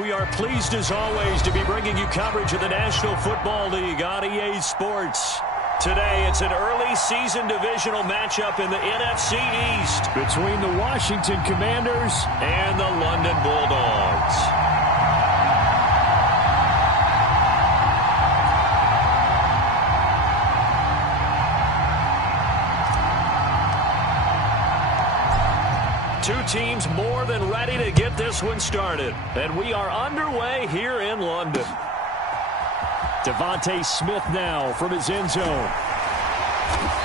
We are pleased as always to be bringing you coverage of the National Football League on EA Sports. Today, it's an early season divisional matchup in the NFC East between the Washington Commanders and the London Bulldogs. Two teams more than ready to get this one started. And we are underway here in London. Devontae Smith now from his end zone.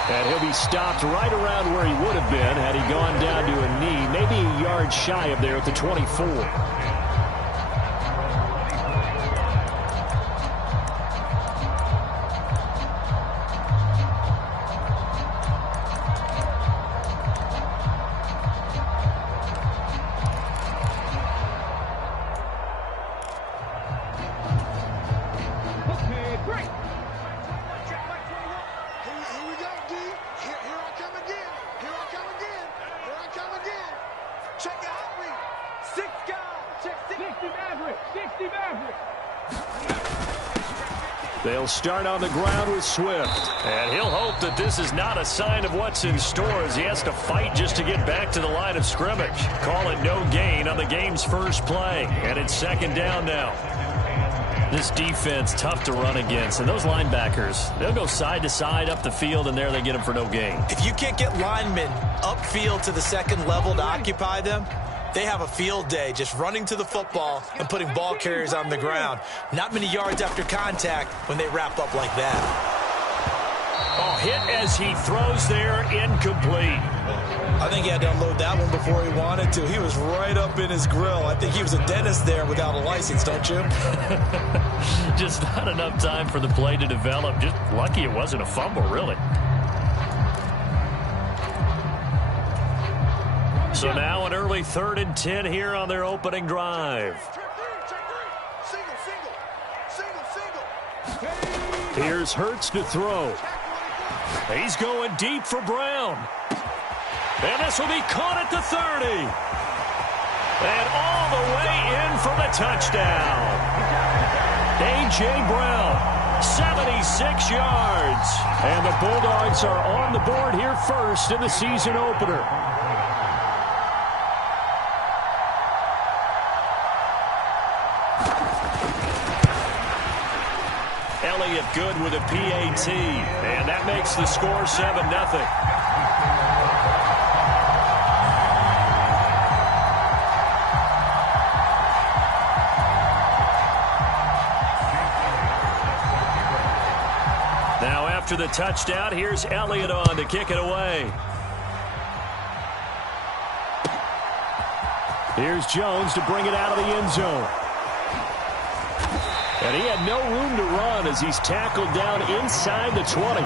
And he'll be stopped right around where he would have been had he gone down to a knee, maybe a yard shy of there at the 24. They'll start on the ground with Swift. And he'll hope that this is not a sign of what's in store as he has to fight just to get back to the line of scrimmage. Call it no gain on the game's first play. And it's second down now. This defense, tough to run against. And those linebackers, they'll go side to side up the field, and there they get them for no gain. If you can't get linemen upfield to the second level to occupy them, they have a field day just running to the football and putting ball carriers on the ground. Not many yards after contact when they wrap up like that. Oh, hit as he throws there, incomplete. I think he had to unload that one before he wanted to. He was right up in his grill. I think he was a dentist there without a license, don't you? Just not enough time for the play to develop. Just lucky it wasn't a fumble, really. So now an early 3rd and 10 here on their opening drive. Here's Hurts to throw. He's going deep for Brown. And this will be caught at the 30. And all the way in for the touchdown. A.J. Brown, 76 yards. And the Bulldogs are on the board here first in the season opener. Good with a PAT, and that makes the score 7-0. Now after the touchdown, here's Elliott on to kick it away. Here's Jones to bring it out of the end zone. And he had no room to run as he's tackled down inside the 20.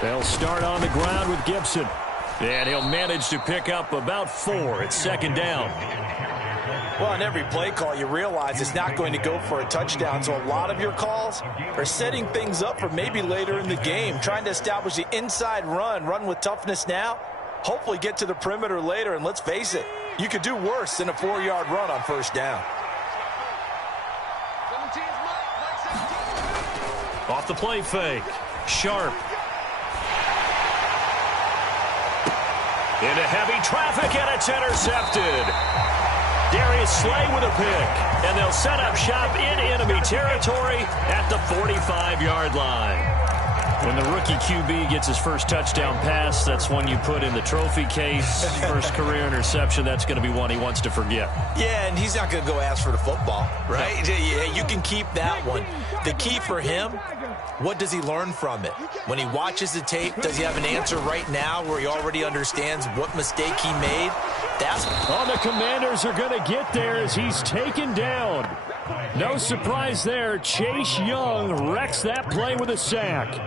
They'll start on the ground with Gibson. And he'll manage to pick up about 4 at second down. Well, on every play call, you realize it's not going to go for a touchdown. So a lot of your calls are setting things up for maybe later in the game, trying to establish the inside run with toughness now, hopefully get to the perimeter later. And let's face it, you could do worse than a 4-yard run on first down. Off the play fake. Sharp. Into heavy traffic, and it's intercepted. Darius Slay with a pick, and they'll set up shop in enemy territory at the 45-yard line. When the rookie QB gets his first touchdown pass, that's one you put in the trophy case. First career interception, that's going to be one he wants to forget. Yeah, and he's not going to go ask for the football, right? Yeah, you can keep that one. The key for him, what does he learn from it? When he watches the tape, does he have an answer right now where he already understands what mistake he made? That's the Commanders are going to get there as he's taken down. No surprise there. Chase Young wrecks that play with a sack.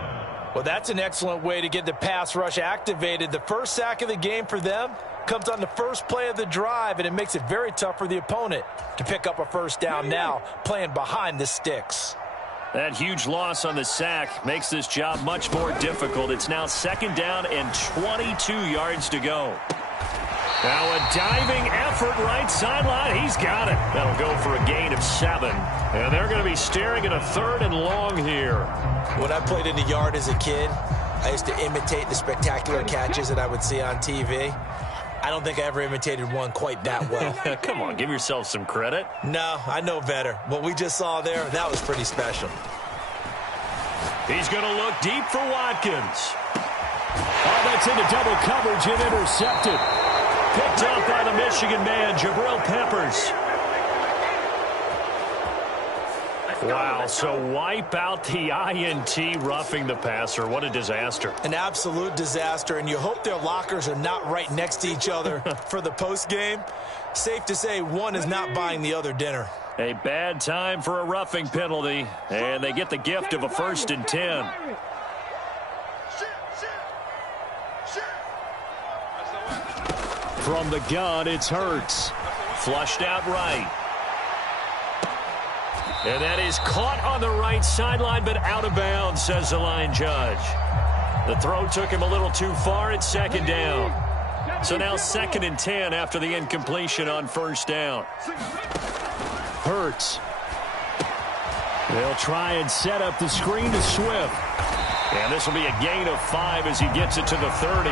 Well, that's an excellent way to get the pass rush activated. The first sack of the game for them comes on the first play of the drive, and it makes it very tough for the opponent to pick up a first down now, playing behind the sticks. That huge loss on the sack makes this job much more difficult. It's now 2nd down and 22 yards to go. Now a diving effort right sideline. He's got it. That'll go for a gain of 7. And they're going to be staring at a 3rd and long here. When I played in the yard as a kid, I used to imitate the spectacular catches that I would see on TV. I don't think I ever imitated one quite that well. Come on, give yourself some credit. No, I know better. What we just saw there, that was pretty special. He's going to look deep for Watkins. Oh, that's into double coverage and intercepted. Picked up by the Michigan man, Jabril Peppers. Wow, so wipe out the INT roughing the passer. What a disaster. An absolute disaster, and you hope their lockers are not right next to each other for the postgame. Safe to say one is not buying the other dinner. A bad time for a roughing penalty, and they get the gift of a 1st and 10. From the gun, it's Hurts. Flushed out right. And that is caught on the right sideline, but out of bounds, says the line judge. The throw took him a little too far at 2nd down. So now 2nd and 10 after the incompletion on 1st down. Hurts. They'll try and set up the screen to Swift. And this will be a gain of 5 as he gets it to the 30.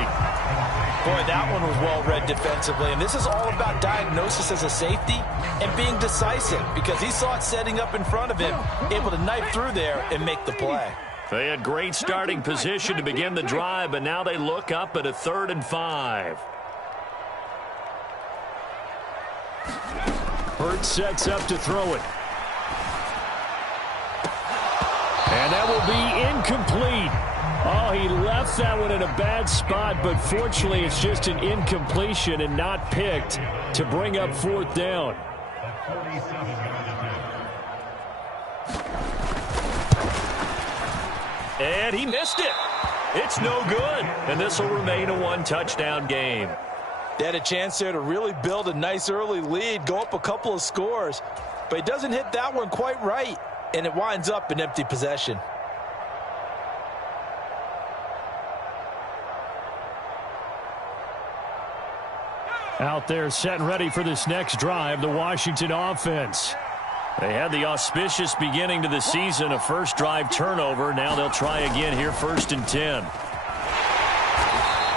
Boy, that one was well read defensively. And this is all about diagnosis as a safety and being decisive, because he saw it setting up in front of him, able to knife through there and make the play. They had great starting position to begin the drive, but now they look up at a 3rd and 5. Hurts sets up to throw it. And that will be incomplete. Oh, he left that one in a bad spot, but fortunately it's just an incompletion and not picked to bring up 4th down. And he missed it. It's no good. And this will remain a 1-touchdown game. They had a chance there to really build a nice early lead, go up a couple of scores, but he doesn't hit that one quite right, and it winds up an empty possession. Out there set and ready for this next drive, the Washington offense. They had the auspicious beginning to the season, a first drive turnover. Now they'll try again here, 1st and 10.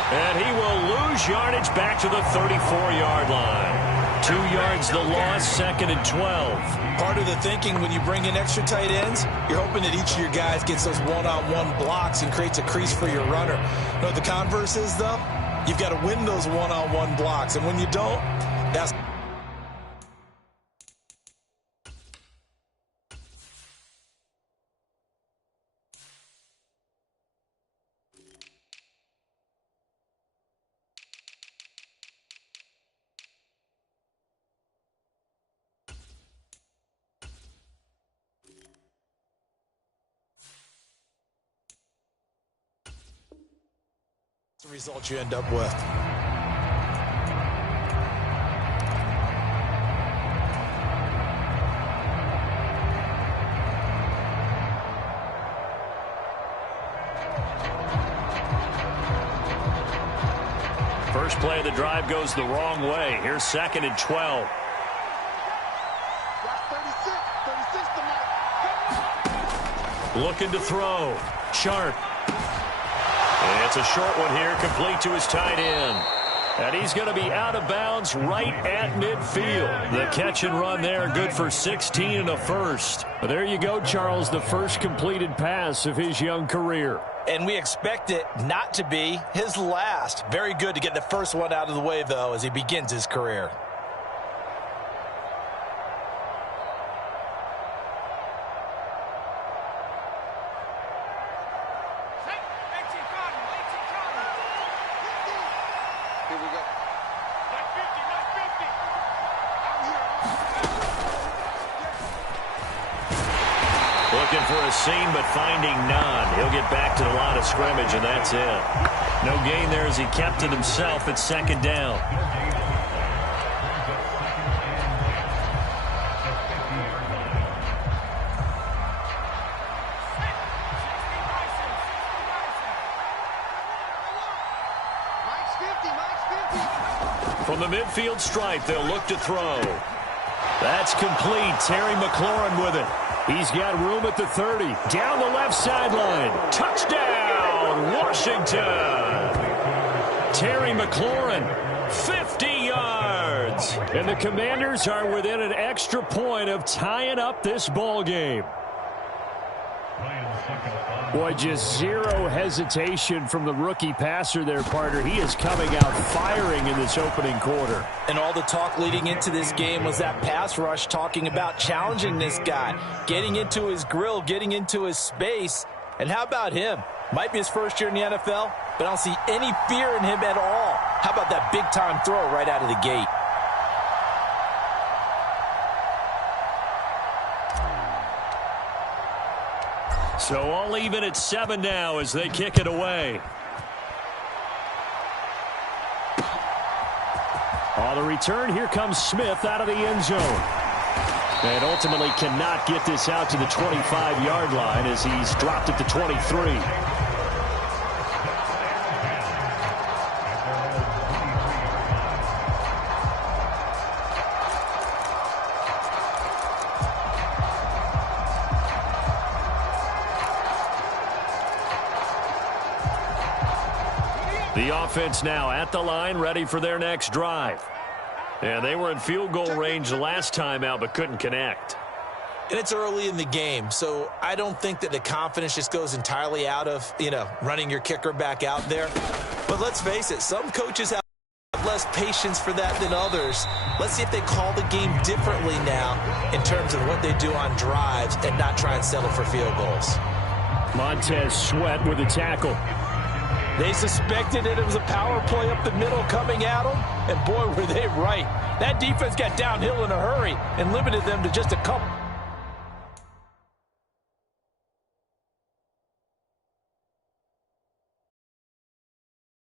And he will lose yardage back to the 34-yard line. 2 yards the loss, 2nd and 12. Part of the thinking when you bring in extra tight ends, you're hoping that each of your guys gets those one-on-one blocks and creates a crease for your runner. You know what the converse is, though? You've got to win those one-on-one blocks, and when you don't, that's... the result you end up with. First play of the drive goes the wrong way. Here's 2nd and 12. Looking to throw. Sharp. And it's a short one here, complete to his tight end. And he's going to be out of bounds right at midfield. The catch and run there, good for 16 and a first. But there you go, Charles, the first completed pass of his young career. And we expect it not to be his last. Very good to get the first one out of the way, though, as he begins his career. Looking for a seam, but finding none. He'll get back to the line of scrimmage, and that's it. No gain there as he kept it himself at second down. From the midfield stripe, they'll look to throw. That's complete. Terry McLaurin with it. He's got room at the 30. Down the left sideline. Touchdown, Washington. Terry McLaurin, 50 yards. And the Commanders are within an extra point of tying up this ball game. Boy, just zero hesitation from the rookie passer there, partner. He is coming out firing in this opening quarter. And all the talk leading into this game was that pass rush, talking about challenging this guy, getting into his grill, getting into his space. And how about him? Might be his first year in the NFL, but I don't see any fear in him at all. How about that big-time throw right out of the gate? So all even at 7 now as they kick it away. On the return, here comes Smith out of the end zone. And ultimately cannot get this out to the 25-yard line as he's dropped it to 23. The offense now at the line, ready for their next drive. And they were in field goal range the last time out, but couldn't connect. And it's early in the game, so I don't think that the confidence just goes entirely out of, running your kicker back out there. But let's face it, some coaches have less patience for that than others. Let's see if they call the game differently now in terms of what they do on drives and not try and settle for field goals. Montez Sweat with a tackle. They suspected it was a power play up the middle coming at them, and boy, were they right. That defense got downhill in a hurry and limited them to just a couple.